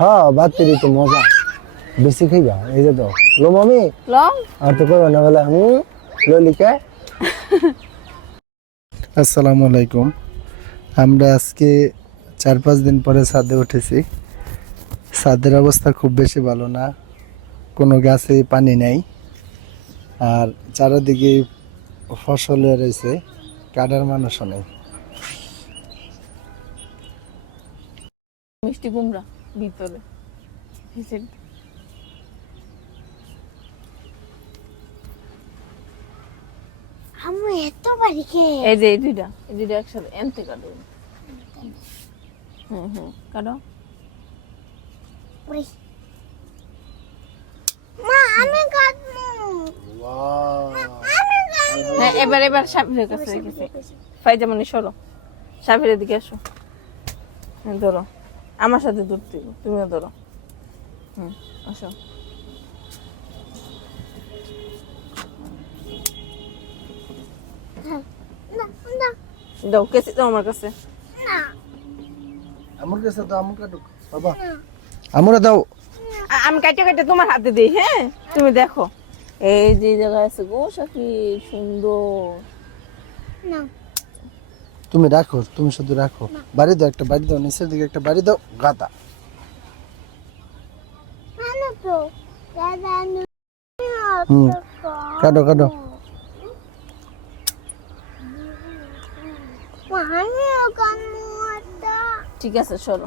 হ্যাঁ বাতিরি তো মজা বেশি খাইবা এই যে তো লো মামি লো আর তো কইবা না বলে ললিকা। আসসালামু আলাইকুম। আমরা আজকে 4-5 দিন পরে ছাদে উঠেছি। ছাদের অবস্থা খুব বেশি ভালো না, কোনো গাছে পানি নেই আর চারিদিকে ফসলে রয়েছে, কাটার মানুষও নেই। মিষ্টি কুমড়া ভিতরে আমি এত বাড়ি খেয়ে এই যে এই দুইটা একসাথে এনতে কাটো। কাটো। মা আমি কাটমু হ্যাঁ এবার সাবিরের কাছে রেখেছি। ফাইজামানি সরো, সাবিরের দিকে আসো। ধরো আমার সাথে ধরতে, তুমিও ধরো। আসো। না দাও কেসি দাও আমার কাছে। না আমার কাছে তো আমু কাটুক বাবা, আমরা দাও। আমি কাটে কাটে তোমার হাতে দিই। হ্যাঁ তুমি দেখো এই যে জায়গায় আছে গো সাকি সুন্দর। না তুমি রাখো, তুমি শুধু রাখো। বাড়ি দাও, একটা বাড়ি দাও, নিচের দিকে একটা বাড়ি দাও। গাদা না তো দাদা কাটো কাটো। ঠিক আছে সরো।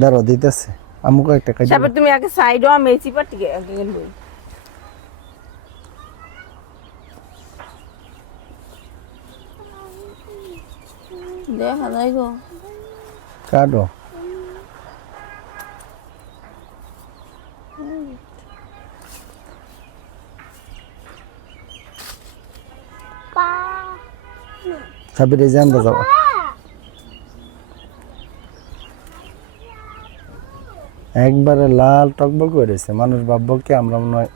দাঁড়াও দিতেছে আমুকে একটা কাটি। তারপর তুমি আগে সাইডও আমি এই চিপাটিকে আগে লই। দেখা নাই গো। কাটো। সাবিরে জানতে যাও। একবারে লাল টকবক করেছে, মানুষ ভাববো কি আমরা মনে হয়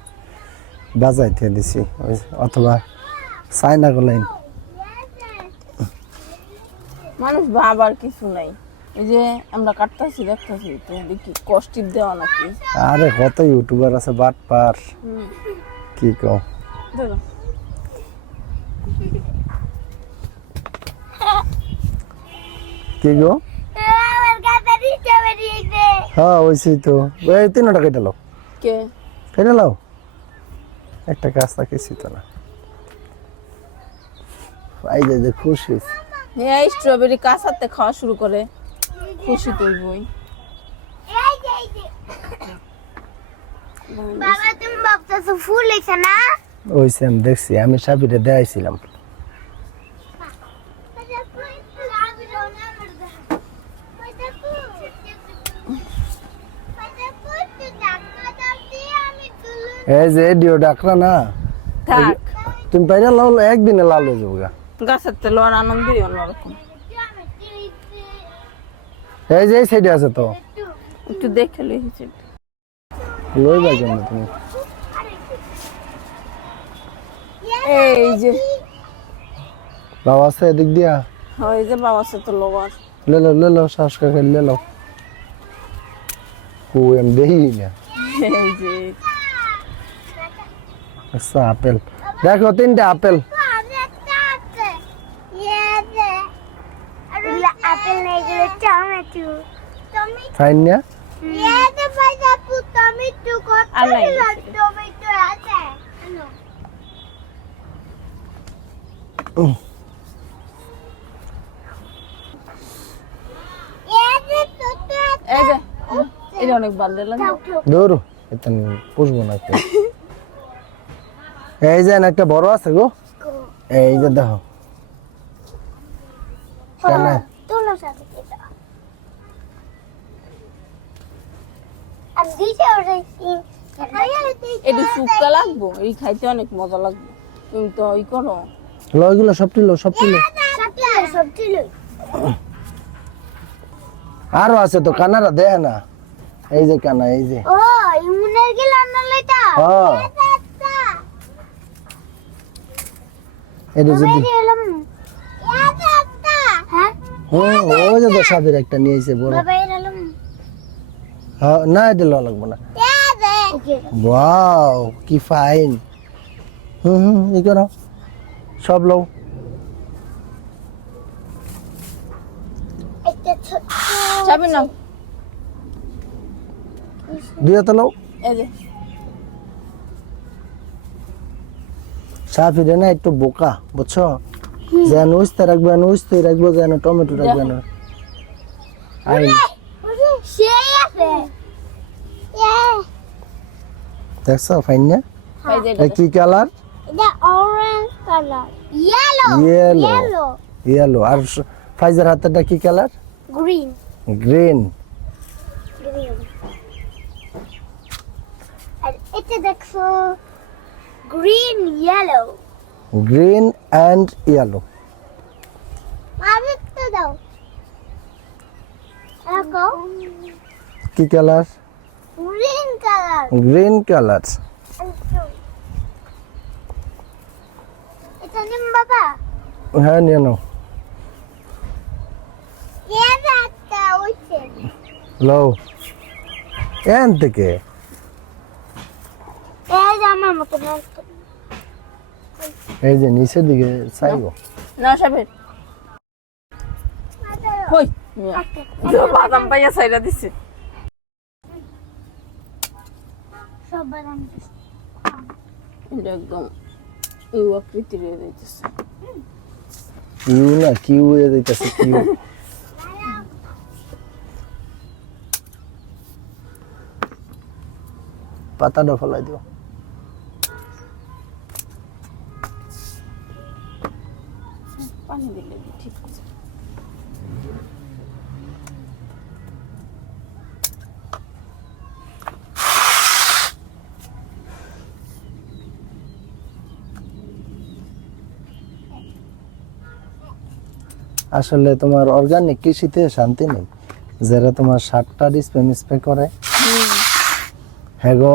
বাজাইতে দিছি অথবা চায়না গোলাইন। মানুষ ভাবার কিছু নাই, এই যে আমরা কাটতাছি দেখতাছি তো দেখি কষ্টিপ দেওয়া নাকি। আরে কত ইউটিউবার আছে বাট পার, কি কও। ধরো কি গো? আমার কাছে দিতে বেরিয়েছে হ্যাঁ ওইসই তো। এই 3 টাকা কেটে লাও, কে কেটে লাও। একটা কাজ থাকেছি তো না। এই যে খুশি। হ্যাঁ স্ট্রবেরি কাঁচাতে খাওয়া শুরু করে খুশি তুলবই। এই যে বাবা তুমি ভাবতেছো ফুল হইছে না? ওইসে আমি দেখছি, আমি সাবিরে দেখাইছিলাম। এই যে এডিও ডাকরা না, থাক তুমি বাইরে লাও, একদিনে লাল হয়ে যাবো গা। গাছের তেল আর আনন্দই অন্যরকম। এই যে এই সাইডে আছে তো, একটু দেখে লিখেছি। লই বাই কেন তুমি? এই যে বাবা আছে এদিক দিয়া। হ্যাঁ এই যে বাবা সে তো লোবার লে লো শ্বাস করে লে লো। কো এম দেই না। এই যে আচ্ছা আপেল দেখো, 3টা আপেল। আপেল নেই গেলে টমেটো ফাইন না? ইয়াতে পাইছা টমেটো কত আল্লাহ টমেটো আছে ইয়াতে তো এই যে এটা অনেক ভালো লাগে। দৌড়ো এতন পুষবো না কেউ। এই যে একটা বড় আছে গো, এই যে দেখো কেন তোলো সাথে এটা আর দিছে ওরেছি এটি শুকা লাগবো, এই খাইতে অনেক মজা লাগবে। তুমি তো ওই করো লগুলো সবটি লো, সবটি লো। সবটি লই আরো আছে তো, কানারা দেয় না। এই যে কানা, এই যে ও ইমুনের কি লান্না লইতা হ্যাঁ এটা যদি এলাম ইয়াতে একটা হ্যাঁ ওই যে সাবির একটা নিয়েছে বড়। বাবা এলাম হ্যাঁ না এটা লওয়া লাগবে না ওকে ওয়াও কি ফাইন ই করো সব লও একটা ছোট চাবি নাও দুই হাতে লও এই যে সাফিরে না একটু বোকা বুঝছো যেন উস্তে রাখবে না উস্তে রাখবো যেন টমেটো রাখবে না আই সেই আছে দেখছো ফাইন না এই যে এটা কি কালার এটা orange colour yellow Yellow. Yellow আর ফাইজার হাতেরটা কি কালার গ্রিন গ্রিন গ্রিন আর এটা দেখো green yellow green and yellow আরেকটা দাও দেখো কি colour green colour green colour এটা নিম বাবা হ্যাঁ নিয়ে নাও এটা একটা ওইছে লও এন থেকে এই যে আমার মতো নষ্ট এই যে নিচের দিকে চাইবো না সাবির কই বাদাম পাইয়া সাইরা দিছে সব বাদাম এটা একদম ইউ আকৃতি রয়ে যাইতেছে ইউ না কিউ হয়ে যাইতেছে কিউ পাতাটা ফলাই দিও পানি দিলে ঠিক আছে আসলে তোমার অর্গানিক কৃষিতে শান্তি নেই যারা তোমার সারটা স্প্রে করে হ্যাগো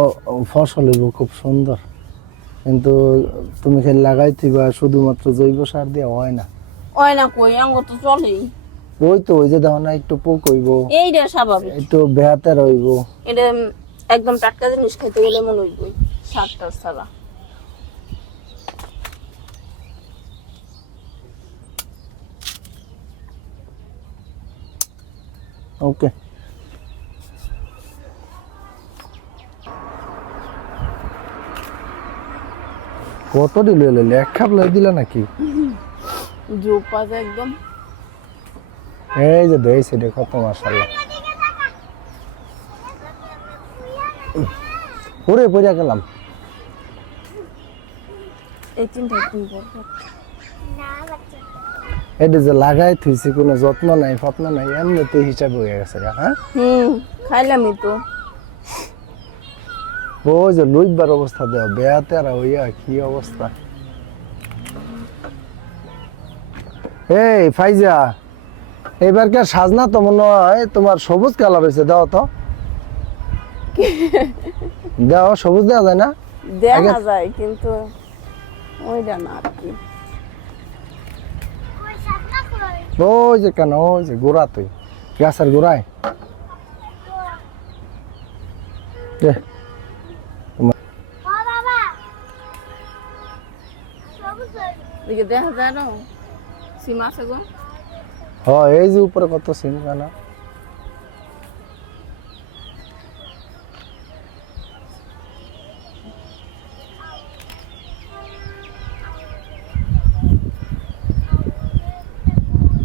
ফসল হইব খুব সুন্দর কিন্তু তুমি খালি লাগাইতে বা শুধুমাত্র জৈব সার দিয়ে হয় না ওই না কই আঙ্গ তো চলেই ওই তো ওই যে দেখো না একটু পোক হইব এইটা স্বাভাবিক একটু বেহাতে রইব এটা একদম টাটকা জিনিস খেতে গেলে মনে হইবই সারটার ছাড়া ওকে কত দিল এক খাপ লাই দিলা নাকি জোপা যে একদম এই যে দেইছে দেখো তো মাশাআল্লাহ পুরে পড়ে গেলাম এই তিনটা দিন পর না বাচ্চা এটা যে লাগাই থুইছে কোনো যত্ন নাই ফত্ন নাই এমনিতে হিসাব হয়ে গেছে গা, হ্যাঁ খাইলামই তো ওই যে লুইবার অবস্থা দেওয়া বেয়াতে আর হইয়া কি অবস্থা এই ফাইজা এবারকার সাজনা তো মনে হয় তোমার সবুজ কালার হয়েছে দাও তো দাও সবুজ দেওয়া যায় না দেখা যায় কিন্তু ওইটা না আর কি ওই সাতটা কই ওই যে কেন ওই যে গোড়া তুই গাছের গোড়ায় ও বাবা সবুজ এদিকে দেখা যায় না সীমা আছে গো হ্যাঁ এই যে উপরে কত সিম কেন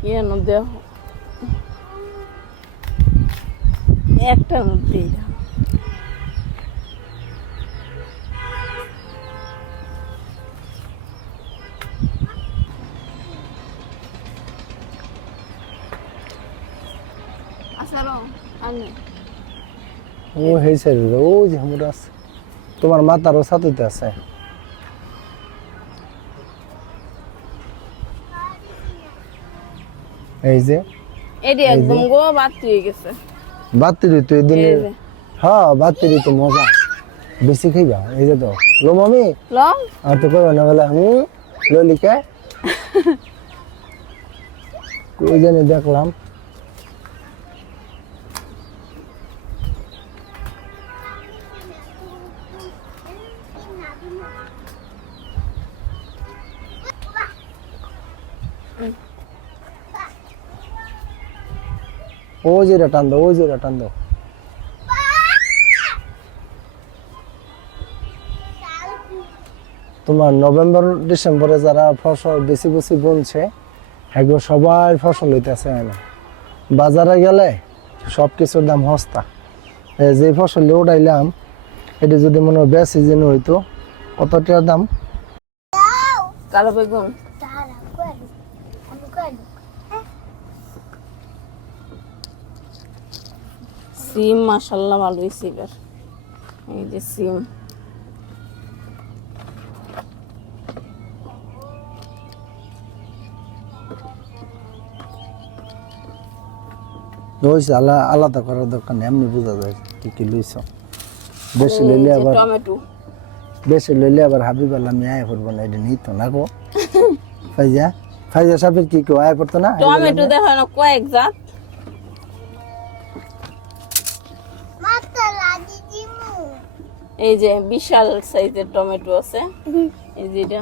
কেন দেহ একটার মধ্যেই আসারো আমি ও হয়েছে ও যে আমরা আছে তোমার মাথারও সাথে আছে এই যে এটি একদম গো বাতি হয়ে গেছে বাতিরি তো এদিন এই যে। হ্যাঁ বাতিরি তো মজা বেশি খাইবা এই যে তো লো মামি লং আর তো কই না বলে ললিকা কই জানি দেখলাম ওই যে টান দাও, ওই যে টান দাও। তোমার নভেম্বর ডিসেম্বরে যারা ফসল বেশি বেশি বুনছে এগুলো সবাই ফসল হইতেছে না। বাজারে গেলে সব কিছুর দাম সস্তা। এই যে ফসল উঠাইলাম এটা যদি মনে হয় বেশি দিন হইতো কত টাকার দাম? কালো বেগুন তারা কই আমি কই সিম মাশাআল্লাহ ভালো হইছে এবার। এই যে সিম হয়েছে আলাদা করার দরকার নেই, এমনি বোঝা যায় কি কি লইছ। বেশি লইলে এই যে আবার টমেটো বেশি লইলে আবার হাবিব আল্লাহ আমি আয় করবো না, এটা নিত না গো। ফাইজা ফাইজা সাহেবের কি কেউ আয় করতো না? টমেটো দেখো না কয়েক জাত। মাত্র লাগি দিমু এই যে বিশাল সাইজের টমেটো আছে, এই যে এটা